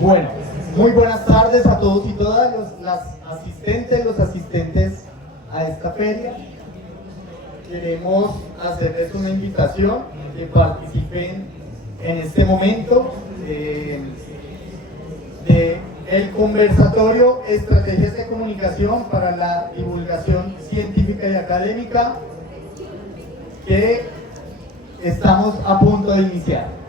Bueno, muy buenas tardes a todos y todas los asistentes a esta feria. Queremos hacerles una invitación que participen en este momento del conversatorio Estrategias de Comunicación para la Divulgación Científica y Académica que estamos a punto de iniciar.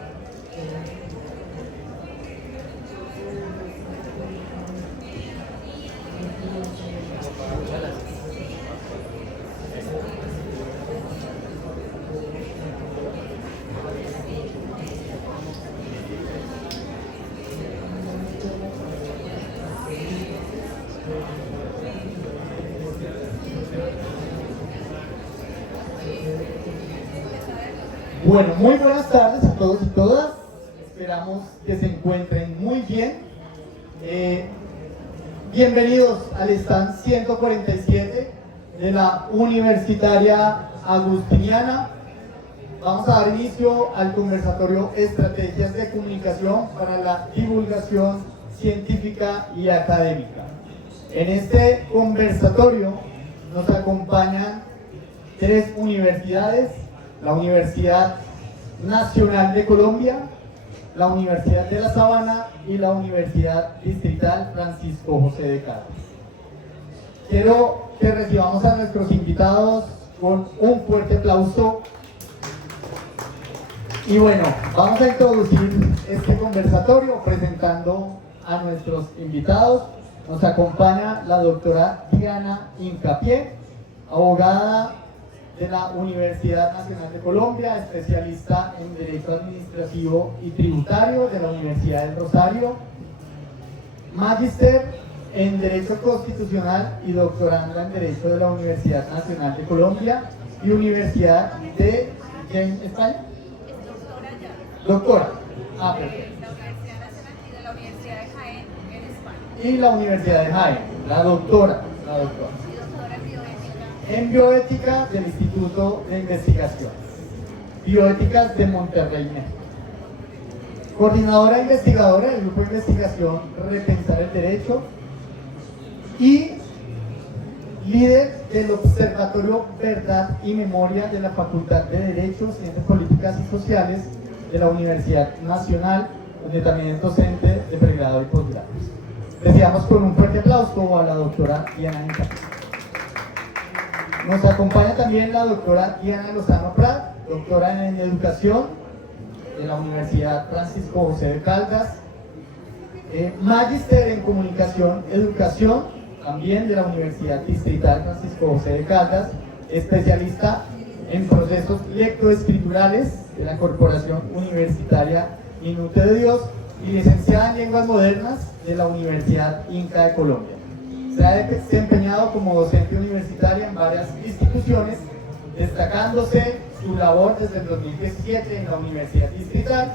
Bueno, muy buenas tardes a todos y todas. Esperamos que se encuentren muy bien. Bienvenidos al stand 147 de la Universitaria Agustiniana. Vamos a dar inicio al conversatorio Estrategias de Comunicación para la Divulgación Científica y Académica. En este conversatorio nos acompañan 3 universidades: la Universidad Nacional de Colombia, la Universidad de La Sabana y la Universidad Distrital Francisco José de Caldas. Quiero que recibamos a nuestros invitados con un fuerte aplauso. Y bueno, vamos a introducir este conversatorio presentando a nuestros invitados. Nos acompaña la doctora Diana Hincapié, abogada de la Universidad Nacional de Colombia, especialista en Derecho Administrativo y Tributario de la Universidad del Rosario, magíster en Derecho Constitucional y doctoranda en Derecho de la Universidad Nacional de Colombia y Universidad de España. Doctora. Perfecto. La Universidad Nacional y de la Universidad de Jaén en España. Y la Universidad de Jaén, la doctora. En bioética del Instituto de Investigaciones, Bioéticas de Monterrey, México. Coordinadora e investigadora del Grupo de Investigación Repensar el Derecho y líder del Observatorio Verdad y Memoria de la Facultad de Derecho, Ciencias Políticas y Sociales de la Universidad Nacional, donde también es docente de pregrado y posgrado. Recibamos con un fuerte aplauso a la doctora Diana Hincapié. Nos acompaña también la doctora Diana Lozano Prat, doctora en Educación de la Universidad Francisco José de Caldas, magíster en Comunicación Educación, también de la Universidad Distrital Francisco José de Caldas, especialista en procesos lectoescriturales de la Corporación Universitaria Minuto de Dios y licenciada en Lenguas Modernas de la Universidad Inca de Colombia. Se ha desempeñado como docente universitaria en varias instituciones, destacándose su labor desde el 2017 en la Universidad Distrital,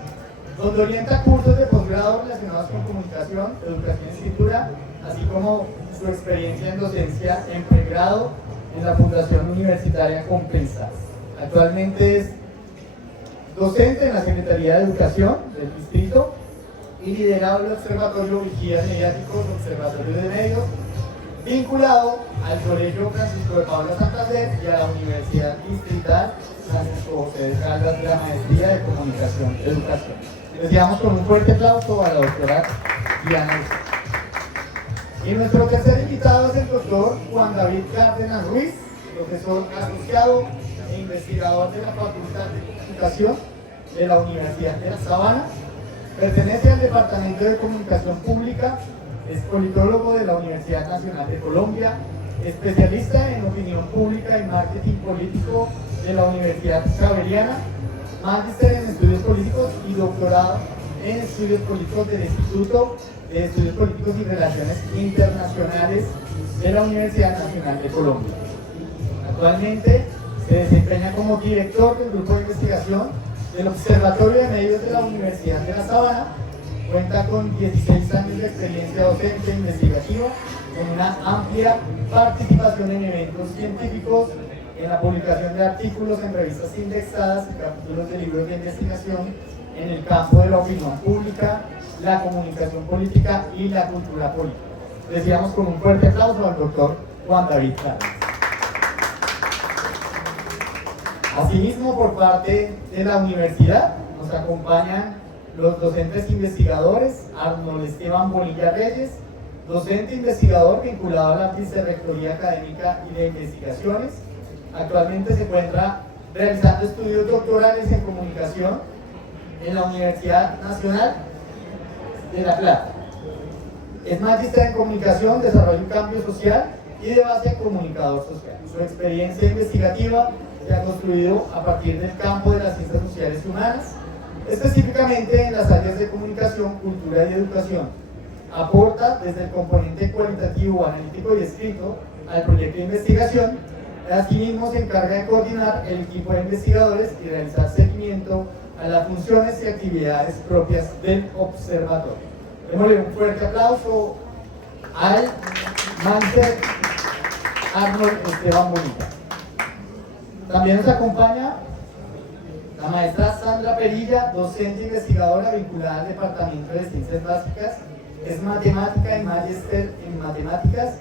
donde orienta cursos de posgrado relacionados con comunicación, educación y escritura, así como su experiencia en docencia en pregrado en la Fundación Universitaria Compensar. Actualmente es docente en la Secretaría de Educación del Distrito y liderado el Observatorio Vigías Mediáticos, Observatorio de Medios, vinculado al Colegio Francisco de Paula Santander y a la Universidad Distrital Francisco José de Caldas de la Maestría de Comunicación y Educación. Les damos con un fuerte aplauso a la doctora Diana. Y nuestro tercer invitado es el doctor Juan David Cárdenas Ruiz, profesor asociado e investigador de la Facultad de Comunicación de la Universidad de La Sabana. Pertenece al Departamento de Comunicación Pública. Es politólogo de la Universidad Nacional de Colombia, especialista en opinión pública y marketing político de la Universidad Javeriana, magíster en estudios políticos y doctorado en estudios políticos del Instituto de Estudios Políticos y Relaciones Internacionales de la Universidad Nacional de Colombia. Actualmente se desempeña como director del Grupo de Investigación del Observatorio de Medios de la Universidad de La Sabana. Cuenta con 16 años de experiencia docente e investigativa, con una amplia participación en eventos científicos, en la publicación de artículos en revistas indexadas y capítulos de libros de investigación, en el campo de la opinión pública, la comunicación política y la cultura política. Decíamos con un fuerte aplauso al doctor Juan David Cárdenas. Asimismo, por parte de la universidad, nos acompañan los docentes investigadores: Arnold Esteban Bonilla Reyes, docente investigador vinculado a la Vicerrectoría Académica y de Investigaciones. Actualmente se encuentra realizando estudios doctorales en comunicación en la Universidad Nacional de La Plata. Es magíster en comunicación, desarrollo y cambio social y de base comunicador social. Su experiencia investigativa se ha construido a partir del campo de las ciencias sociales y humanas, específicamente en las áreas de comunicación, cultura y educación. Aporta desde el componente cualitativo, analítico y escrito al proyecto de investigación. Asimismo, se encarga de coordinar el equipo de investigadores y realizar seguimiento a las funciones y actividades propias del observatorio. Démosle un fuerte aplauso al máster Arnold Esteban Bonilla. También nos acompaña la maestra Sandra Perilla, docente investigadora vinculada al Departamento de Ciencias Básicas. Es matemática y magíster en matemáticas.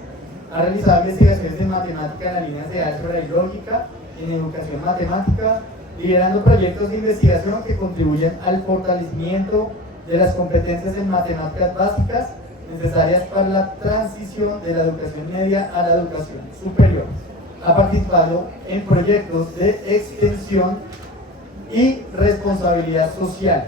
Ha realizado investigaciones en matemática en las líneas de álgebra y lógica, en educación matemática, liderando proyectos de investigación que contribuyen al fortalecimiento de las competencias en matemáticas básicas necesarias para la transición de la educación media a la educación superior. Ha participado en proyectos de extensión y responsabilidad social.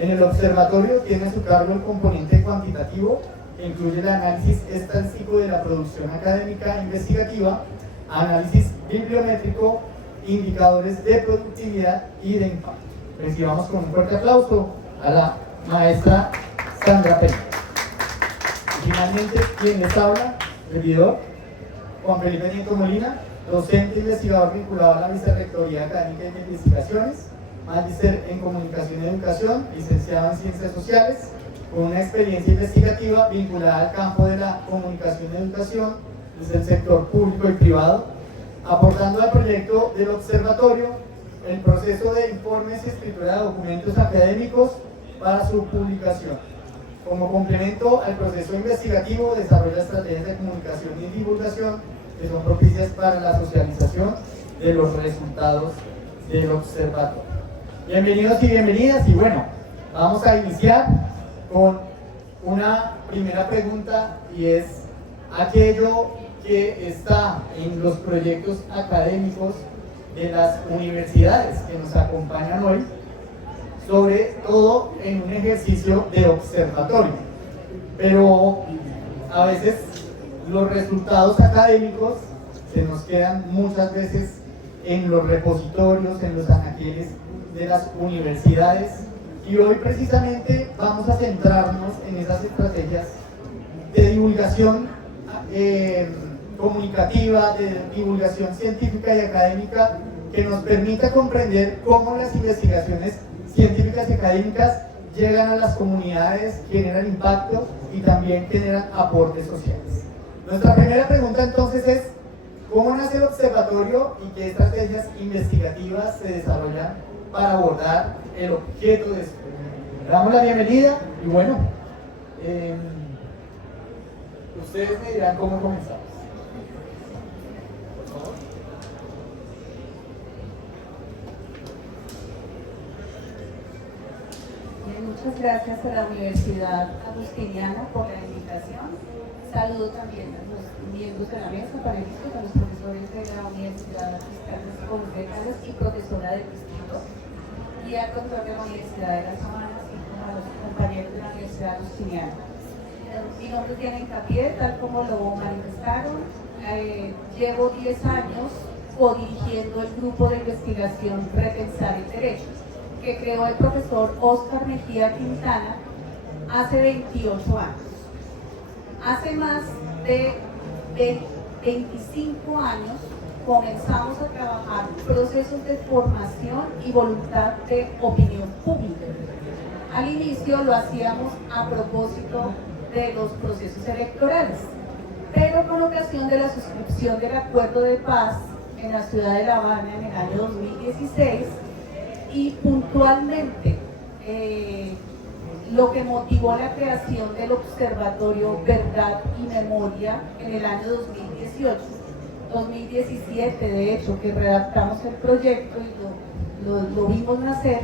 En el observatorio tiene a su cargo el componente cuantitativo, que incluye el análisis estadístico de la producción académica investigativa, análisis bibliométrico, indicadores de productividad y de impacto. Recibamos con un fuerte aplauso a la maestra Sandra Perilla. Y finalmente, quien les habla, servidor Juan Felipe Nieto Molina, docente investigador vinculado a la Vicerrectoría Académica de Investigaciones, magíster en Comunicación y Educación, licenciado en Ciencias Sociales, con una experiencia investigativa vinculada al campo de la comunicación y educación desde el sector público y privado, aportando al proyecto del observatorio el proceso de informes y escritura de documentos académicos para su publicación. Como complemento al proceso investigativo, desarrolla estrategias de comunicación y divulgación que son propicias para la socialización de los resultados del observatorio. Bienvenidos y bienvenidas, y bueno, vamos a iniciar con una primera pregunta, y es aquello que está en los proyectos académicos de las universidades que nos acompañan hoy, sobre todo en un ejercicio de observatorio. Pero a veces los resultados académicos se nos quedan muchas veces en los repositorios, en los anaqueles de las universidades, y hoy precisamente vamos a centrarnos en esas estrategias de divulgación comunicativa, de divulgación científica y académica, que nos permita comprender cómo las investigaciones científicas y académicas llegan a las comunidades, generan impacto y también generan aportes sociales. Nuestra primera pregunta entonces es: ¿cómo nace el observatorio y qué estrategias investigativas se desarrollan para abordar el objeto de estudio? Le damos la bienvenida y bueno, ustedes me dirán cómo comenzamos. Por favor. Muchas gracias a la Universidad Agustiniana por la invitación. Saludo también a los miembros de la mesa, panelistas, a los profesores de la Universidad como becarios y profesora del distrito, y al doctor de la Universidad de las Semanas y a los compañeros de la Universidad Agustiniana. Mi nombre es Diana Hincapié, tal como lo manifestaron. Llevo 10 años co-dirigiendo el grupo de investigación Repensar el Derecho, que creó el profesor Óscar Mejía Quintana hace 28 años. Hace más de 25 años comenzamos a trabajar procesos de formación y voluntad de opinión pública. Al inicio lo hacíamos a propósito de los procesos electorales, pero con ocasión de la suscripción del Acuerdo de Paz en la ciudad de La Habana en el año 2016, y puntualmente lo que motivó la creación del Observatorio Verdad y Memoria en el año 2018, 2017 de hecho, que redactamos el proyecto y lo vimos nacer,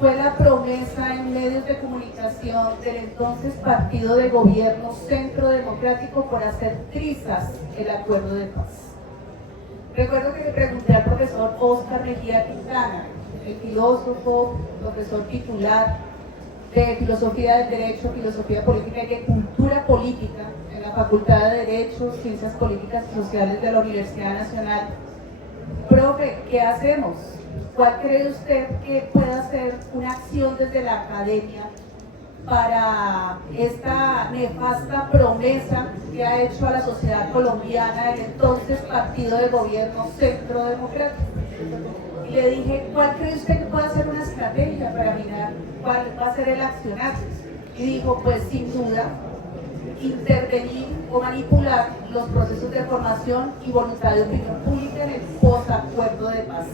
fue la promesa en medios de comunicación del entonces partido de gobierno Centro Democrático por hacer trizas el acuerdo de paz. Recuerdo que le pregunté al profesor Óscar Mejía Quintana, el filósofo, profesor titular de Filosofía del Derecho, Filosofía Política y de Cultura Política en la Facultad de Derecho, Ciencias Políticas y Sociales de la Universidad Nacional. Profe, ¿qué hacemos? ¿Cuál cree usted que pueda hacer una acción desde la academia para esta nefasta promesa que ha hecho a la sociedad colombiana el entonces partido de gobierno Centro Democrático? Y le dije, ¿cuál cree usted que puede ser una estrategia para mirar cuál va a ser el accionar? Y dijo, pues sin duda, intervenir o manipular los procesos de formación y voluntad de opinión pública en el posacuerdo de paz.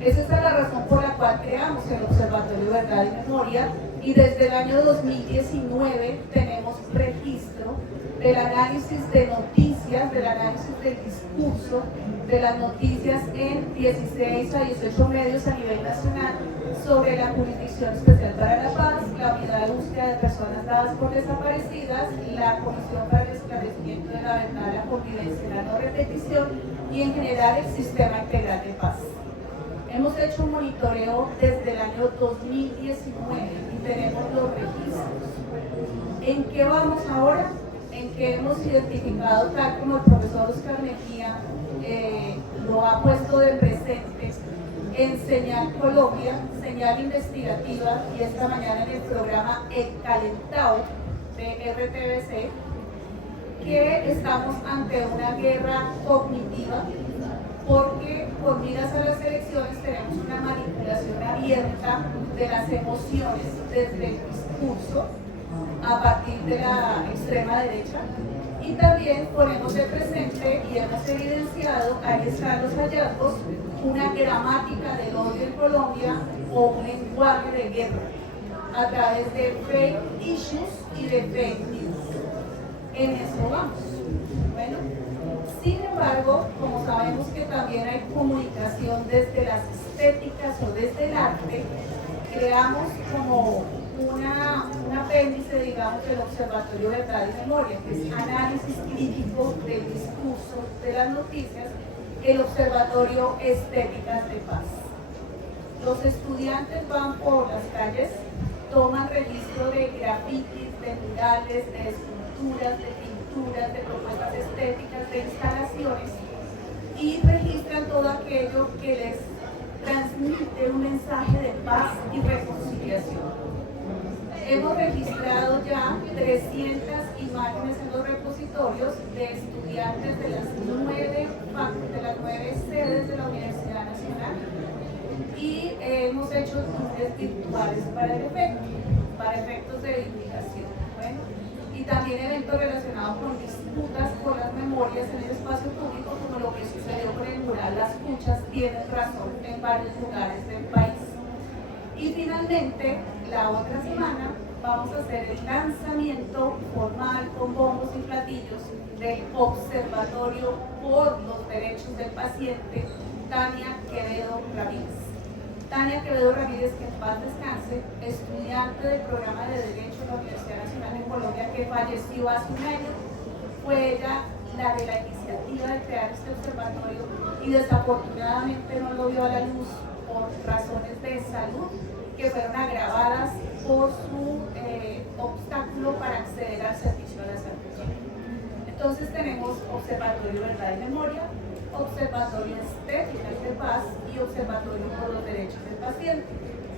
Esa es la razón por la cual creamos el Observatorio Verdad y Memoria, y desde el año 2019 tenemos registro del análisis de noticias, del análisis del discurso, de las noticias en 16 a 18 medios a nivel nacional sobre la Jurisdicción Especial para la Paz, la Unidad de Búsqueda de Personas Dadas por Desaparecidas, la Comisión para el Esclarecimiento de la Verdad, la Convivencia y la No Repetición, y en general el Sistema Integral de Paz. Hemos hecho un monitoreo desde el año 2019 y tenemos los registros. ¿En qué vamos ahora? En que hemos identificado, tal como el profesor Óscar Mejía lo ha puesto de presente, en Señal Colombia, señal investigativa, y esta mañana en el programa El Calentado de RTBC, que estamos ante una guerra cognitiva, porque por miras a las elecciones tenemos una manipulación abierta de las emociones desde el discurso a partir de la extrema derecha, y también ponemos de presente y hemos evidenciado, ahí están los hallazgos, una gramática del odio en Colombia o un lenguaje de guerra a través de fake issues y de fake news. En eso vamos. Bueno, sin embargo, como sabemos que también hay comunicación desde las estéticas o desde el arte, creamos como un apéndice, digamos, del Observatorio Verdad y Memoria, que es análisis crítico del discurso de las noticias, el Observatorio Estéticas de Paz. Los estudiantes van por las calles, toman registro de grafitis, de murales, de esculturas, de pinturas, de propuestas estéticas, de instalaciones, y registran todo aquello que les transmite un mensaje de paz y reconciliación. Hemos registrado ya 300 imágenes en los repositorios de estudiantes de las 9 sedes de la Universidad Nacional, y hemos hecho tours virtuales para efectos de edificación. Bueno, y también eventos relacionados con disputas por las memorias en el espacio público, como lo que sucedió con el mural Las Cuchas tienen razón en varios lugares del país. Y finalmente, la otra semana vamos a hacer el lanzamiento formal con bombos y platillos del Observatorio por los Derechos del Paciente Tania Quevedo Ramírez. Tania Quevedo Ramírez, que en paz descanse, estudiante del programa de Derecho de la Universidad Nacional de Colombia, que falleció hace un año, fue ella la de la iniciativa de crear este observatorio, y desafortunadamente no lo vio a la luz por razones de salud que fueron agravadas por su obstáculo para acceder al servicio de la salud. Entonces tenemos Observatorio Verdad y Memoria, Observatorio Estéticas de Paz y Observatorio por los Derechos del Paciente.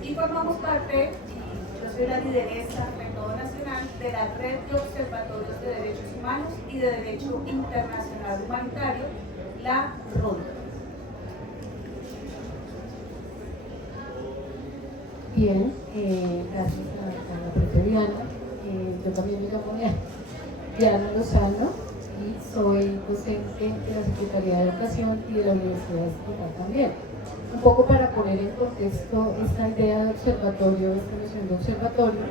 Y formamos parte, y yo soy la lideresa en todo nacional, de la Red de Observatorios de Derechos Humanos y de Derecho Internacional Humanitario, la RODI. Bien, gracias a la profe Diana. Yo también me llamo Diana Lozano y soy docente de la Secretaría de Educación y de la Universidad Estatal también. un poco para poner en contexto esta idea de observatorio, esta noción de observatorio,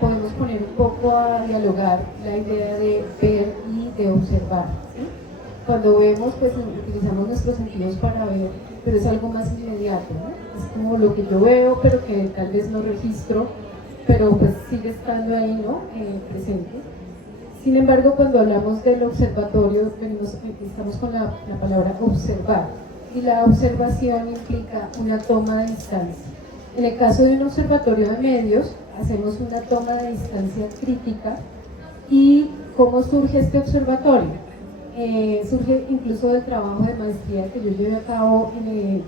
podemos poner un poco a dialogar la idea de ver y de observar, ¿sí? Cuando vemos, pues utilizamos nuestros sentidos para ver, pero es algo más inmediato, ¿no? Es como lo que yo veo, pero que tal vez no registro, pero pues sigue estando ahí, ¿no? Presente. Sin embargo, cuando hablamos del observatorio, estamos con la palabra observar, y la observación implica una toma de distancia. En el caso de un observatorio de medios, hacemos una toma de distancia crítica. ¿Y cómo surge este observatorio? Surge incluso del trabajo de maestría que yo llevé a cabo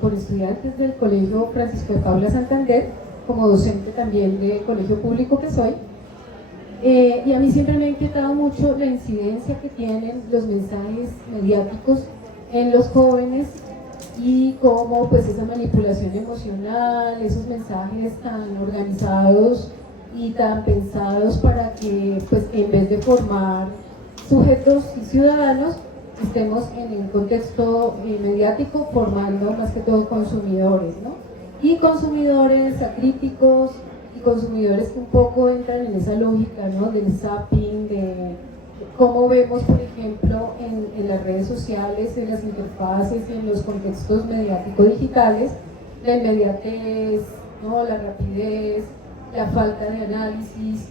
con estudiantes del Colegio Francisco de Paula Santander, como docente también del colegio público que soy. Y a mí siempre me ha inquietado mucho la incidencia que tienen los mensajes mediáticos en los jóvenes y cómo pues esa manipulación emocional, esos mensajes tan organizados y tan pensados para que pues en vez de formar sujetos y ciudadanos estemos en el contexto mediático formando más que todo consumidores, ¿no? Y consumidores acríticos y consumidores que un poco entran en esa lógica, ¿no? Del zapping, de cómo vemos, por ejemplo, en las redes sociales, en las interfaces, en los contextos mediáticos digitales, la inmediatez, ¿no? La rapidez, la falta de análisis,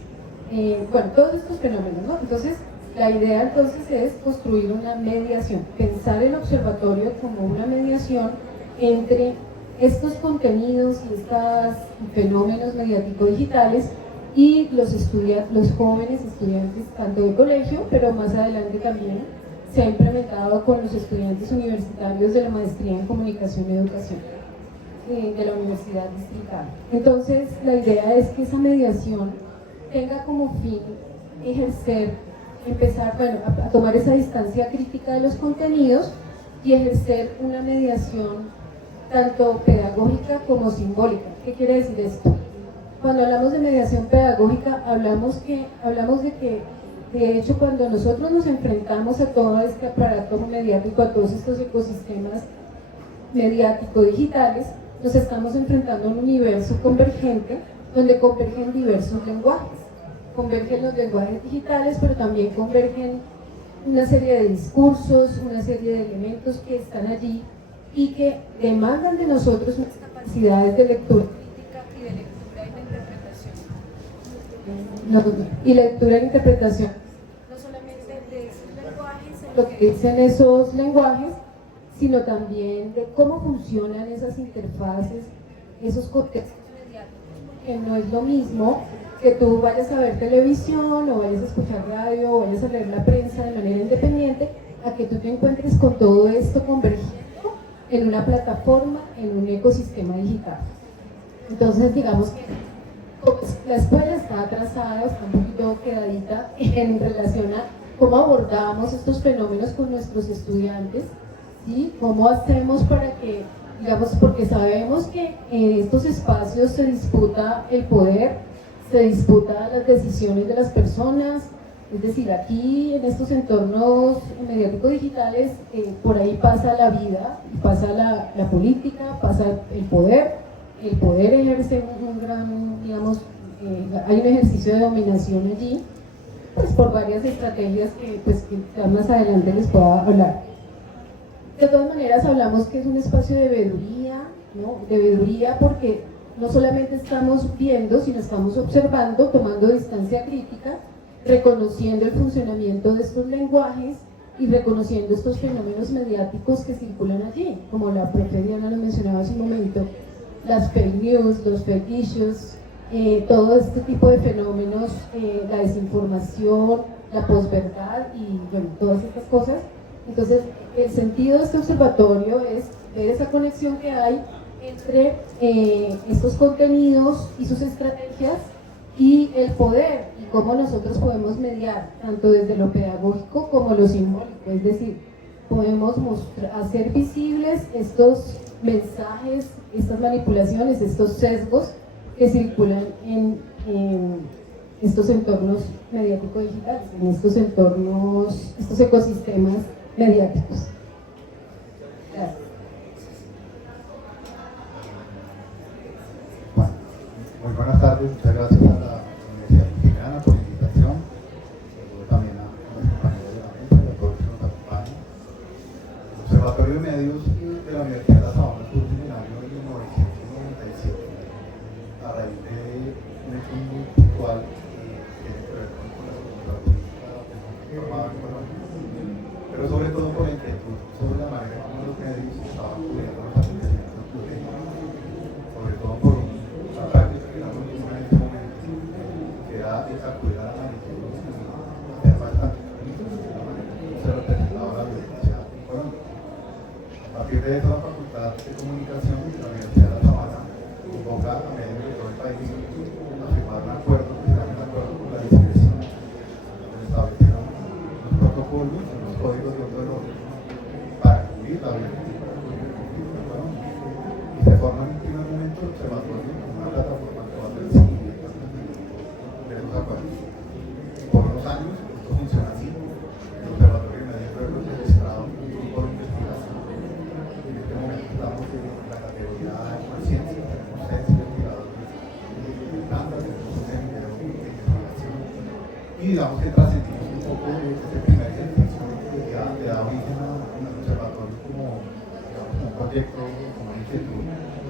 bueno, todos estos fenómenos, ¿no? Entonces, la idea entonces es construir una mediación, pensar el observatorio como una mediación entre estos contenidos y estos fenómenos mediáticos digitales y los jóvenes estudiantes tanto de colegio, pero más adelante también se ha implementado con los estudiantes universitarios de la maestría en comunicación y educación de la Universidad Distrital. Entonces la idea es que esa mediación tenga como fin empezar a tomar esa distancia crítica de los contenidos y ejercer una mediación tanto pedagógica como simbólica. ¿Qué quiere decir esto? Cuando hablamos de mediación pedagógica, hablamos de que, de hecho, cuando nosotros nos enfrentamos a todo este aparato mediático, a todos estos ecosistemas mediático-digitales, nos estamos enfrentando a un universo convergente, donde convergen diversos lenguajes. Convergen los lenguajes digitales, pero también convergen una serie de discursos, una serie de elementos que están allí y que demandan de nosotros unas capacidades de lectura crítica y de lectura y de interpretación. Y lectura e interpretación, no solamente de esos lenguajes, lo que dicen esos lenguajes, sino también de cómo funcionan esas interfaces, esos contextos mediáticos, que no es lo mismo que tú vayas a ver televisión o vayas a escuchar radio o vayas a leer la prensa de manera independiente, a que tú te encuentres con todo esto convergiendo en una plataforma, en un ecosistema digital. Entonces, digamos que la escuela está atrasada, está un poquito quedadita en relación a cómo abordamos estos fenómenos con nuestros estudiantes, ¿sí? ¿Cómo hacemos para que, digamos, porque sabemos que en estos espacios se disputa el poder, se disputan las decisiones de las personas, es decir, aquí en estos entornos mediáticos digitales, por ahí pasa la vida, pasa la política, pasa el poder ejerce un gran, digamos, hay un ejercicio de dominación allí, pues por varias estrategias que más adelante les puedo hablar. De todas maneras hablamos que es un espacio de veeduría, ¿no? De veeduría porque no solamente estamos viendo, sino estamos observando, tomando distancia crítica, reconociendo el funcionamiento de estos lenguajes y reconociendo estos fenómenos mediáticos que circulan allí, como la propia Diana lo mencionaba hace un momento, las fake news, los fake issues, todo este tipo de fenómenos, la desinformación, la posverdad y bueno, todas estas cosas. Entonces, el sentido de este observatorio es ver esa conexión que hay entre estos contenidos y sus estrategias y el poder y cómo nosotros podemos mediar tanto desde lo pedagógico como lo simbólico, es decir, podemos hacer visibles estos mensajes, estas manipulaciones, estos sesgos que circulan en estos entornos mediáticos digitales, en estos entornos, estos ecosistemas mediáticos. Gracias. Muy buenas tardes, muchas gracias a la Universidad Mexicana por la invitación, saludo también a los compañeros de la mesa y a todos los que nos acompañan. El Observatorio de Medios de la Universidad de La Sabana surge en el año 1997 a raíz de un hecho muy puntual que tiene que ver con la cultura política formada en Colombia, pero sobre todo por la inquietud sobre la manera como los medios estaban cubriendo los acontecimientos políticos, sobre todo por una práctica que era muy común en ese momento, que era el acudir a la magnitud y hacer bastante políticos de la manera en que se representaba la violencia en Colombia. A partir de eso, la Facultad de Comunicación de la Universidad de La Sabana convoca a medios de todo el país a firmar un acuerdo que se llama el Acuerdo por la Discreción, donde establecieron unos protocolos, unos códigos de orden para cubrir la violencia y para cubrir el conflicto en Colombia. Y se forma en un primer momento el observatorio como una plataforma que va a hacer seguimiento de esos acuerdos. Por unos años esto funciona así. El Observatorio de Medios fue registrado en un grupo de investigación. En este momento estamos en la categoría de ciencia, tenemos 6 investigadores de planta, tenemos un semillero de investigación y digamos que trascendimos un poco este primer ejercicio que ya le da origen al observatorio como, digamos, un proyecto, como una inquietud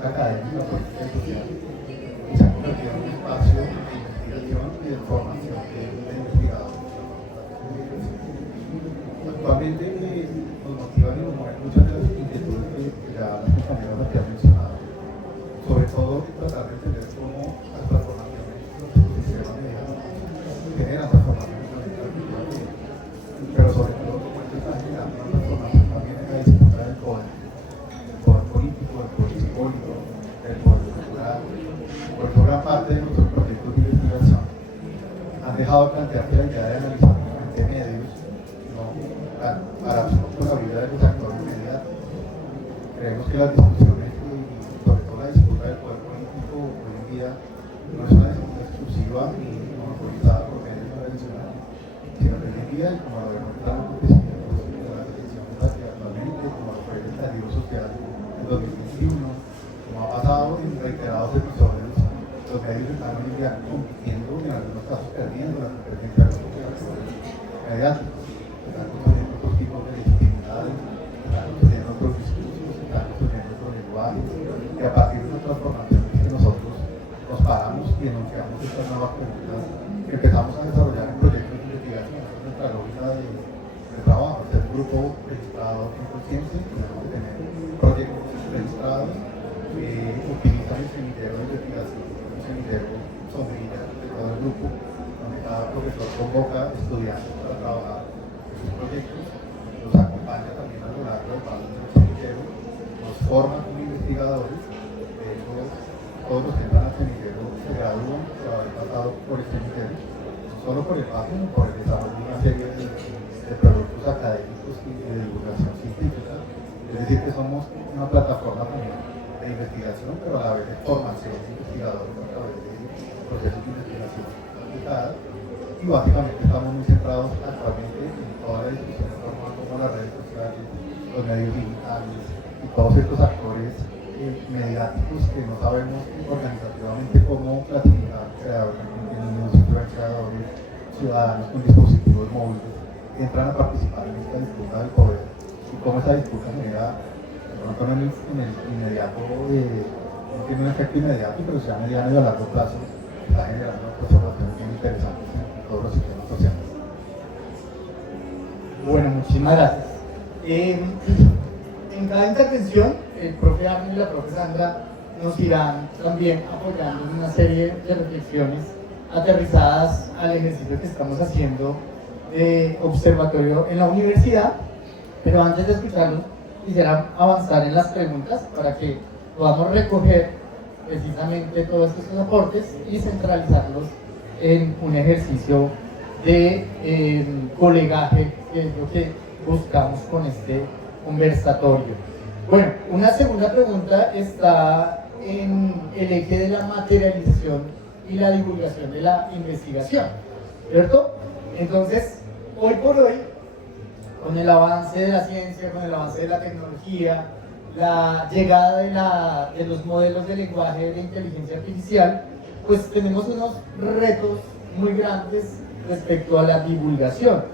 académica, política y social, y se ha convertido en un espacio de investigación y de formación de investigadores. Actualmente nos motivan y nos mueven muchas de las inquietudes que ya los compañeros aquí han mencionado, sobre todo tratar de entender cómo las transformaciones de los sistemas mediáticos generan transformaciones en la cultura, pero sobre todo cómo esto está generando una transformación también en la disputa del poder político, del poder simbólico, del poder cultural. Por eso gran parte de nuestros proyectos de investigación han dejado de plantear que la idea de analizar únicamente medios para la vida de los actores mediáticos. Creemos que las discusiones y sobre todo la disputa del poder político hoy en día no es una disputa exclusiva ni monopolizada por medios tradicionales, sino que hoy en día, como lo vemos en los acontecimientos de las elecciones actualmente, como lo fue el estallido social en 2021, como ha pasado en reiterados episodios, los medios están hoy en día compitiendo, en algunos casos perdiendo la competencia de los actores mediáticos. Están construyendo otros tipos de legitimidades, están construyendo otros discursos, están construyendo otros lenguajes, y a partir de las transformaciones que nosotros nos paramos y enunciamos estas nuevas preguntas que empezamos a desarrollar en proyectos de investigación. Esa es nuestra lógica de trabajo, ser un grupo registrado en conciencia, tenemos que tener proyectos registrados que utilizan el semillero de investigación, un semillero sombrilla de todo el grupo, donde cada profesor convoca estudiantes para trabajar proyectos, los acompaña también a lo largo del paso del semillero, nos forma como investigadores. De hecho, todos los que entran al semillero se gradúan por haber pasado por el semillero, no solo por el paso, sino por el desarrollo de una serie de productos académicos y de divulgación científica. Es decir, que somos una plataforma también de investigación, pero a la vez de formación de investigadores a través de procesos de investigación aplicada. Y básicamente estamos muy centrados actualmente en toda la discusión en torno a cómo las redes sociales, los medios digitales y todos estos actores mediáticos que no sabemos organizativamente cómo clasificar, creadores de contenidos, influenciadores, ciudadanos con dispositivos móviles, entran a participar en esta disputa del poder y cómo esa disputa genera, de pronto en el inmediato, no tiene un efecto inmediato, pero si a mediano y a largo plazo está generando transformaciones muy interesantes en todos los sistemas sociales. Bueno, muchísimas gracias. En cada intervención, el profe Arno y la profe Sandra nos irán también apoyando en una serie de reflexiones aterrizadas al ejercicio que estamos haciendo de observatorio en la universidad. Pero antes de escucharlos, quisiera avanzar en las preguntas para que podamos recoger precisamente todos estos aportes y centralizarlos en un ejercicio de colegaje, que es lo que buscamos con este conversatorio. Bueno, una segunda pregunta está en el eje de la materialización y la divulgación de la investigación, ¿cierto? Entonces, hoy por hoy, con el avance de la ciencia, con el avance de la tecnología, la llegada de los modelos de lenguaje de inteligencia artificial, pues tenemos unos retos muy grandes respecto a la divulgación.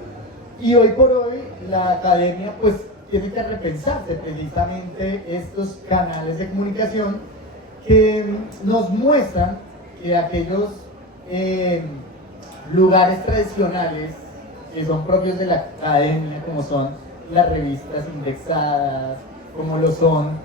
Y hoy por hoy la academia pues tiene que repensarse precisamente estos canales de comunicación que nos muestran que aquellos lugares tradicionales que son propios de la academia, como son las revistas indexadas, como lo son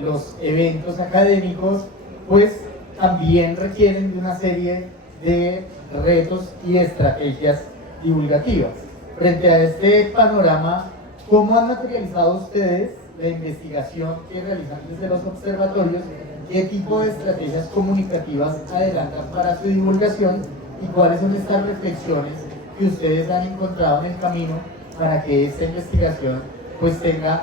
los eventos académicos, pues también requieren de una serie de retos y estrategias divulgativas. Frente a este panorama, ¿cómo han materializado ustedes la investigación que realizan desde los observatorios? ¿Qué tipo de estrategias comunicativas adelantan para su divulgación? ¿Y cuáles son estas reflexiones que ustedes han encontrado en el camino para que esta investigación pues tenga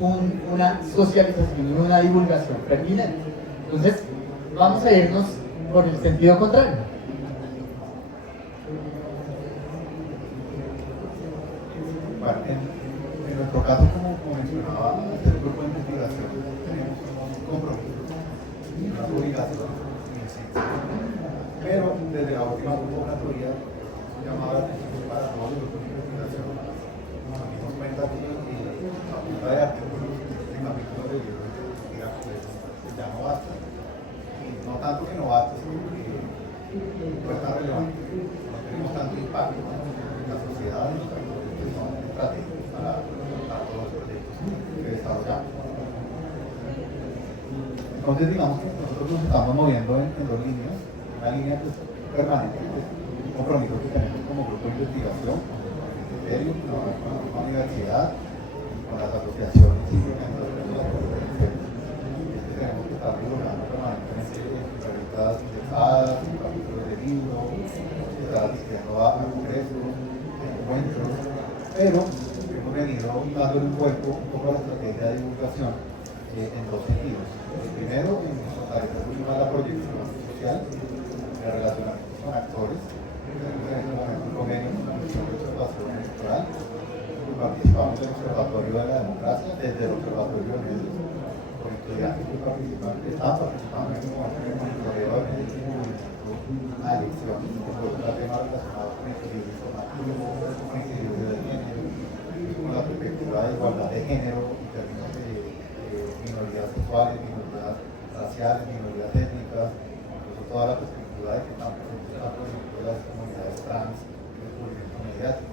una socialización y una divulgación pertinente? Entonces, vamos a irnos por el sentido contrario. Bueno, en nuestro caso, como mencionaba, este grupo de investigación tenemos unos compromisos, unas obligaciones, pero desde la última convocatoria llamaba la atención para todos los grupos de investigación. Nos dimos cuenta que la punta de artículos de capítulos de libros de investigación ya no basta, y no tanto que no basta, sino que no es tan relevante, no tenemos tanto impacto en la sociedad, en los estratégicos para todos los proyectos que desarrollamos. Entonces, digamos que nosotros nos estamos moviendo en dos líneas. Una línea pues, permanente, pues, un compromiso que tenemos como grupo de investigación, con el Ministerio, con la universidad, con las asociaciones y con las personas que tenemos que estar divulgando permanentemente en revistas indexadas, en capítulos de libros, estar asistiendo a congresos, encuentros, pero hemos venido dándole un vuelco un poco a la estrategia de divulgación en dos sentidos. Primero, en fortalecer la proyección social, el relacionamiento con actores. Tenemos en este momento un convenio con la Comisión de Observación Electoral. Participamos del Observatorio de la Democracia, desde el Observatorio de Medios, con estudiantes que están participando en este momento en el monitoreo de medios y movimiento a elecciones, que fue un tema relacionado con el equilibrio informativo, con el equilibrio de género, con la perspectiva de igualdad de género en términos de minorías sexuales, minorías raciales, minorías étnicas, incluso toda la perspectiva de que están presentes tanto dentro de las comunidades trans y el movimiento mediático.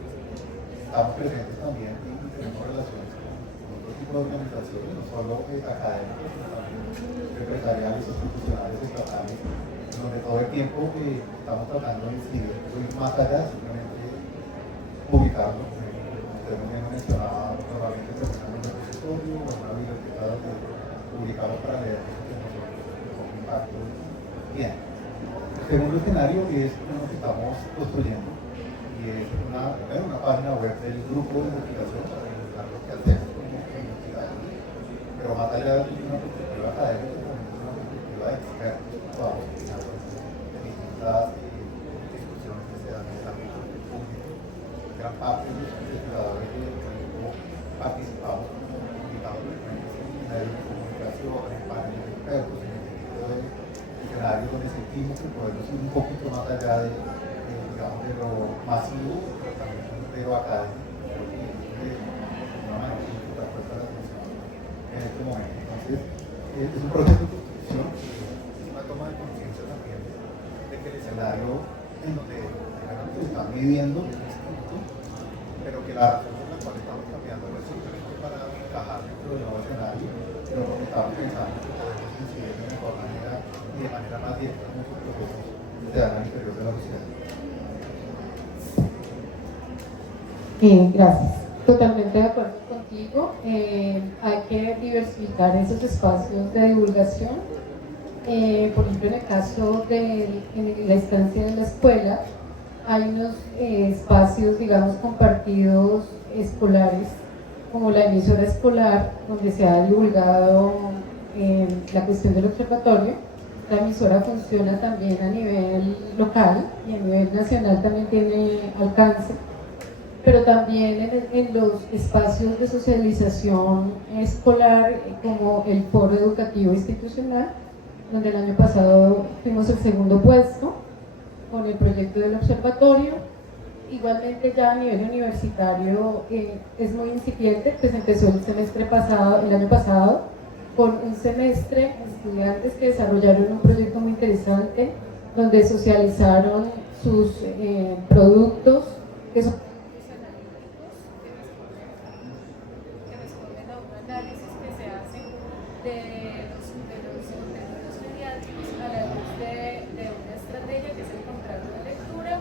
Estamos presentes también y tenemos relaciones con otro tipo de organizaciones, no solo académicas, sino también empresariales, institucionales, estatales, donde todo el tiempo estamos tratando de incidir más allá de simplemente publicarlo. Usted me mencionaba, normalmente terminamos en un repositorio o en una biblioteca donde publicamos para leer con impacto. Bien. El segundo escenario es uno que estamos construyendo y es una página web del grupo de investigación para divulgar lo que hacemos como investigadores. Pero más allá de una perspectiva académica, también una perspectiva de expertos que podamos opinar de distintas discusiones que se dan en el ámbito público. Gran parte de los investigadores del grupo participamos publicando frecuentes en medios de comunicación, en paneles de expertos, en este tipo de escenarios donde sentimos que podemos ir un poquito más allá de, digamos, de lo masivo, pero también de lo académico, porque de una manera que está puesta la atención en este momento. Entonces, es un proceso de construcción, es una toma de conciencia también de que el escenario en donde se están midiendo es distinto, pero que la razón por la cual estamos cambiando no es simplemente para encajar dentro del nuevo escenario, sino porque estamos pensando que podemos incidir de mejor manera y de manera más directa en muchos procesos que se dan al interior de la sociedad. Gracias. Totalmente de acuerdo contigo. Hay que diversificar esos espacios de divulgación. Por ejemplo, en el caso de la estancia de la escuela, hay unos espacios, digamos, compartidos escolares, como la emisora escolar, donde se ha divulgado la cuestión del observatorio. La emisora funciona también a nivel local y a nivel nacional también tiene alcance, pero también en los espacios de socialización escolar, como el foro educativo institucional, donde el año pasado fuimos el segundo puesto con el proyecto del observatorio. Igualmente ya a nivel universitario es muy incipiente, pues empezó el año pasado, con un semestre estudiantes que desarrollaron un proyecto muy interesante donde socializaron sus productos que son que responden a un análisis que se hace de los contenidos mediáticos a la luz de una estrategia que es el contrato de lectura.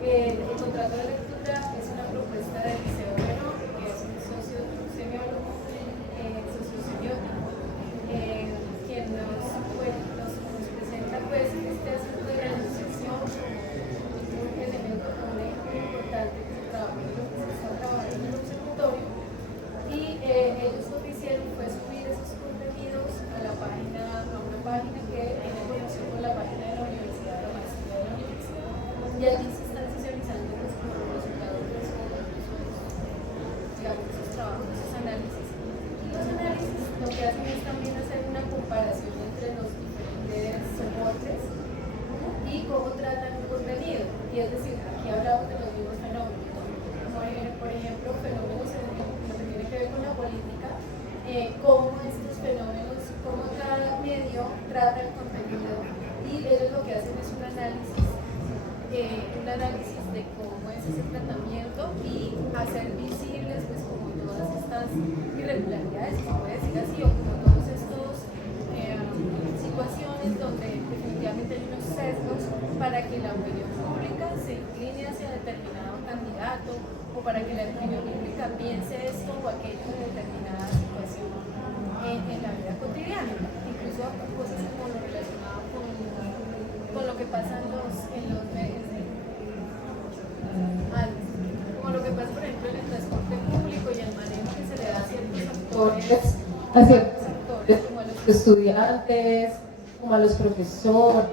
El contrato de lectura es una propuesta del Liceo Menor, que es un socio semiólogo, quien nos presenta pues este asunto de la negociación, un elemento muy importante que se está trabajando en el observatorio. Y ellos lo que hicieron fue subir esos contenidos a una página que tiene conexión con la página de la universidad, de la maestría de la universidad, y allí se están socializando pues, como los resultados de esos trabajos, esos análisis. Y los análisis lo que hacen es también hacer una comparación entre los diferentes soportes y cómo tratan un contenido. Y es decir, aquí hablamos de los mismos fenómenos, ¿no? Por ejemplo, fenómenos en lo que tiene que ver con la política, cómo estos fenómenos, cómo cada medio trata el contenido, y ellos lo que hacen es un análisis de cómo es ese tratamiento y hacer visibles pues como todas estas irregularidades, se puede decir así, o como todos estos situaciones donde definitivamente hay unos sesgos para que la opinión pública se incline hacia determinado candidato, o para que la opinión pública piense esto o aquello de determinada situación en la vida cotidiana, incluso cosas como lo relacionado con lo que pasa en los medios, como lo que pasa por ejemplo en el transporte público y el manejo que se le da a ciertos sectores, como a los estudiantes, como a los profesores,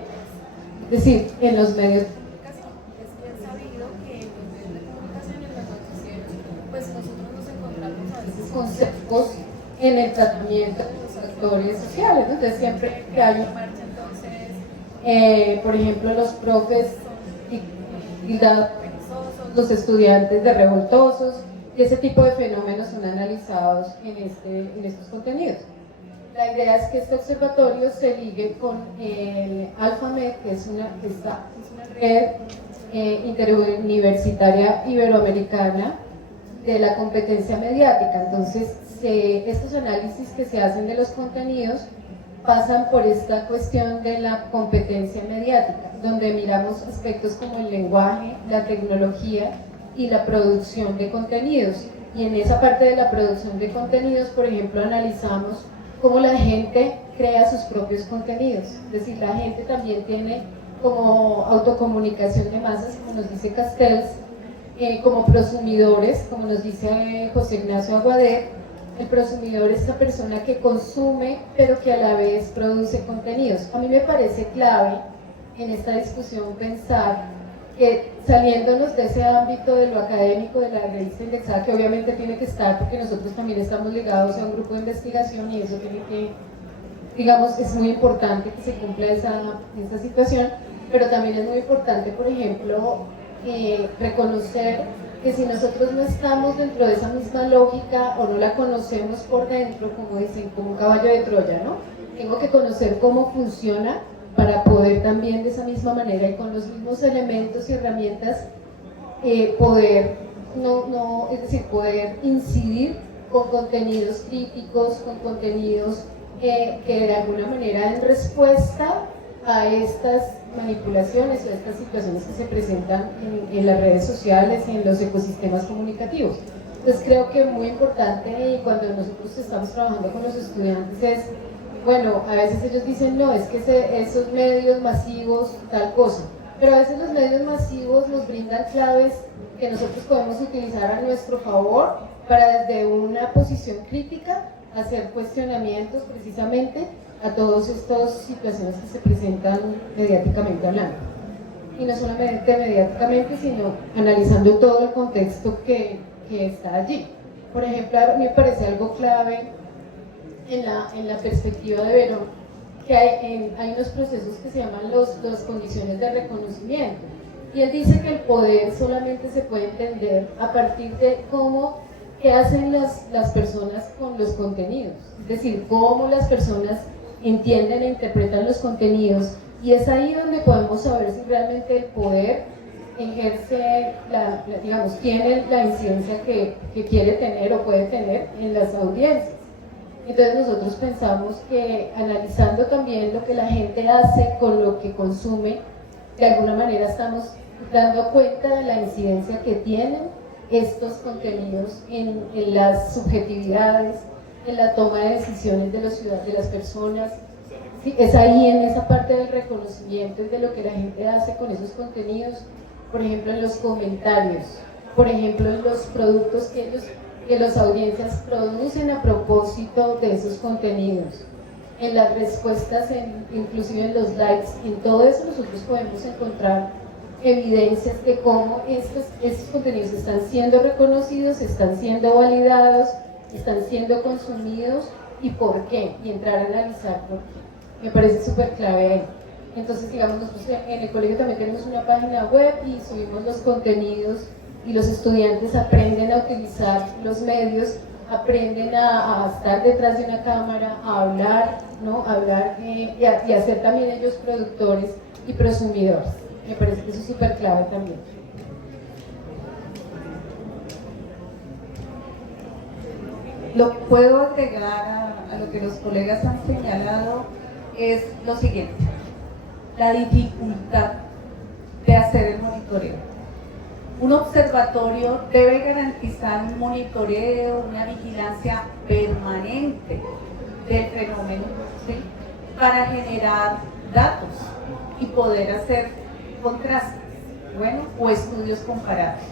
es decir, en los medios de comunicación. Es bien sabido que en los medios de comunicación, en los noticieros, pues nosotros nos encontramos a veces con sesgos en el tratamiento de los actores sociales, ¿no? Entonces siempre que hay una marcha, entonces, por ejemplo, los profes tildados de perezosos, los estudiantes de revoltosos, y ese tipo de fenómenos son analizados en estos contenidos. La idea es que este observatorio se ligue con el AlfaMed, que es una red interuniversitaria iberoamericana de la competencia mediática. Entonces, estos análisis que se hacen de los contenidos pasan por esta cuestión de la competencia mediática, donde miramos aspectos como el lenguaje, la tecnología y la producción de contenidos. Y en esa parte de la producción de contenidos, por ejemplo, analizamos cómo la gente crea sus propios contenidos. Es decir, la gente también tiene como autocomunicación de masas, como nos dice Castells, como prosumidores, como nos dice José Ignacio Aguader. El prosumidor es la persona que consume, pero que a la vez produce contenidos. A mí me parece clave en esta discusión pensar que saliéndonos de ese ámbito de lo académico, de la revista indexada, que obviamente tiene que estar porque nosotros también estamos ligados a un grupo de investigación y eso tiene que, digamos, es muy importante que se cumpla esa situación, pero también es muy importante, por ejemplo, reconocer que si nosotros no estamos dentro de esa misma lógica o no la conocemos por dentro, como dicen, como un caballo de Troya, ¿no? Tengo que conocer cómo funciona para poder también de esa misma manera y con los mismos elementos y herramientas poder, es decir, poder incidir con contenidos críticos, con contenidos que de alguna manera den respuesta a estas manipulaciones o estas situaciones que se presentan en las redes sociales y en los ecosistemas comunicativos. Entonces creo que muy importante, y cuando nosotros estamos trabajando con los estudiantes es, bueno, a veces ellos dicen, no, es que esos medios masivos, tal cosa, pero a veces los medios masivos nos brindan claves que nosotros podemos utilizar a nuestro favor para desde una posición crítica hacer cuestionamientos precisamente a todas estas situaciones que se presentan mediáticamente hablando. Y no solamente mediáticamente, sino analizando todo el contexto que está allí. Por ejemplo, a mí me parece algo clave en la perspectiva de Verón, que hay unos procesos que se llaman las condiciones de reconocimiento. Y él dice que el poder solamente se puede entender a partir de qué hacen las personas con los contenidos. Es decir, cómo las personas entienden e interpretan los contenidos. Y es ahí donde podemos saber si realmente el poder ejerce, digamos, tiene la incidencia que quiere tener o puede tener en las audiencias. Entonces nosotros pensamos que analizando también lo que la gente hace con lo que consume, de alguna manera estamos dando cuenta de la incidencia que tienen estos contenidos en las subjetividades, en la toma de decisiones de las personas. Sí, es ahí en esa parte del reconocimiento y de lo que la gente hace con esos contenidos, por ejemplo en los comentarios, por ejemplo en los productos que las audiencias producen a propósito de esos contenidos, en las respuestas, inclusive en los likes, en todo eso nosotros podemos encontrar evidencias de cómo estos contenidos están siendo reconocidos, están siendo validados, están siendo consumidos y por qué, y entrar a analizar por qué. Me parece súper clave ahí. Entonces, digamos, nosotros en el colegio también tenemos una página web y subimos los contenidos y los estudiantes aprenden a utilizar los medios, aprenden a estar detrás de una cámara, a hablar, ¿no? Y a ser también ellos productores y prosumidores. Me parece que eso es súper clave también. Lo que puedo agregar a lo que los colegas han señalado es lo siguiente: la dificultad de hacer el monitoreo. Un observatorio debe garantizar un monitoreo, una vigilancia permanente del fenómeno, ¿sí?, para generar datos y poder hacer contrastes, bueno, o estudios comparados.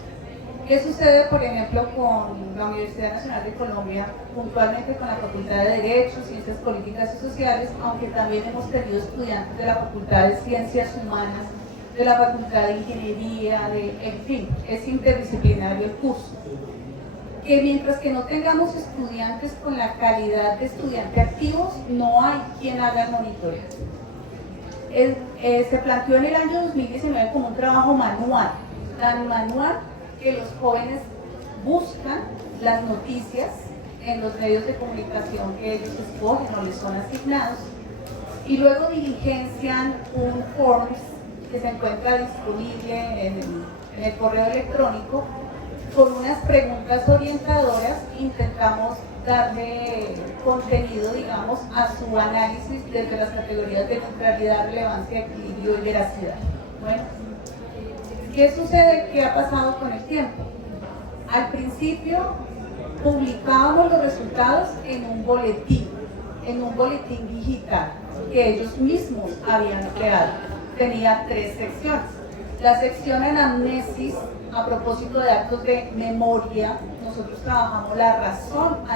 ¿Qué sucede, por ejemplo, con la Universidad Nacional de Colombia, puntualmente con la Facultad de Derecho, Ciencias Políticas y Sociales, aunque también hemos tenido estudiantes de la Facultad de Ciencias Humanas, de la Facultad de Ingeniería, en fin, es interdisciplinario el curso? Que mientras que no tengamos estudiantes con la calidad de estudiantes activos, no hay quien haga el monitoreo. Se planteó en el año 2019 como un trabajo manual, tan manual que los jóvenes buscan las noticias en los medios de comunicación que ellos escogen o les son asignados, y luego diligencian un forms que se encuentra disponible en el correo electrónico con unas preguntas orientadoras. Intentamos darle contenido, digamos, a su análisis desde las categorías de neutralidad, relevancia, equilibrio y veracidad. Bueno, ¿qué sucede? ¿Qué ha pasado con el tiempo? Al principio publicábamos los resultados en un boletín digital que ellos mismos habían creado. Tenía 3 secciones. La sección anamnesis, a propósito de actos de memoria, nosotros trabajamos la razón